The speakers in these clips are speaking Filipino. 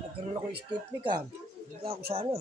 Nagkaroon ako ng statement ka. Hindi ako sana.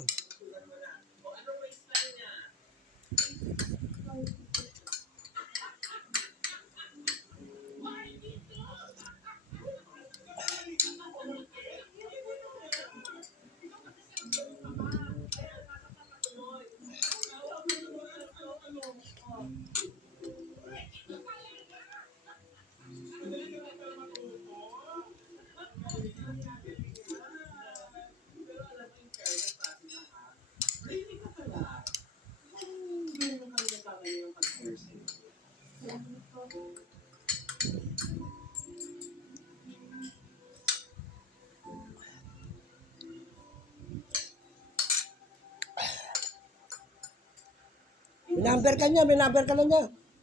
Minumber ka niya.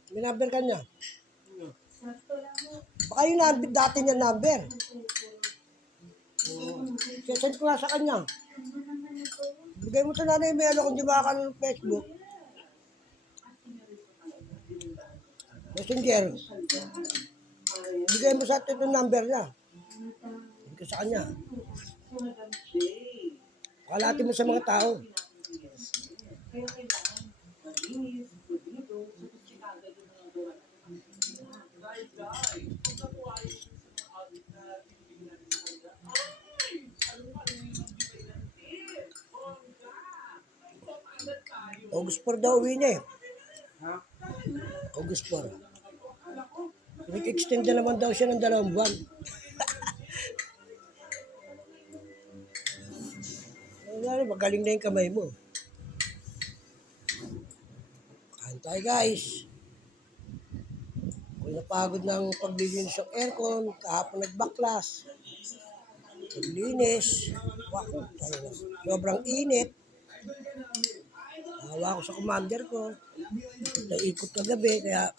Minumber ka niya. Baka yung dati niya number. Send ko nga sa kanya. Bigay mo sa nanay may ano kung di baka ng Facebook. Messenger. Bigay mo sa atin yung number niya. Bigay ko sa kanya. Pakalatin mo sa mga tao. August 4 daw uwi niya eh. August 4. Nag-extend na naman daw siya ng 2 buwan. Magaling na yung kamay mo. Kain tayo guys. Kung napagod ng paglilinis ng aircon, kahapon nagbaklas. Naglinis. Wako, sobrang init. Hawa ko sa commander ko. Naikot kagabi, kaya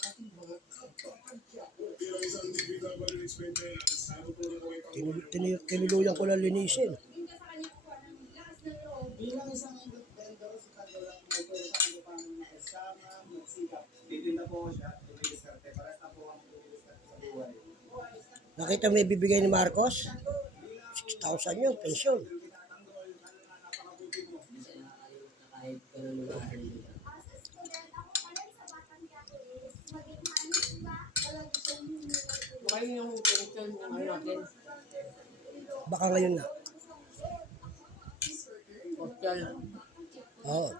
tinuluyan ko lang linisin. Nakita may bibigay ni Marcos? 6,000 yun, pensyon. Baka ngayon na. Oo.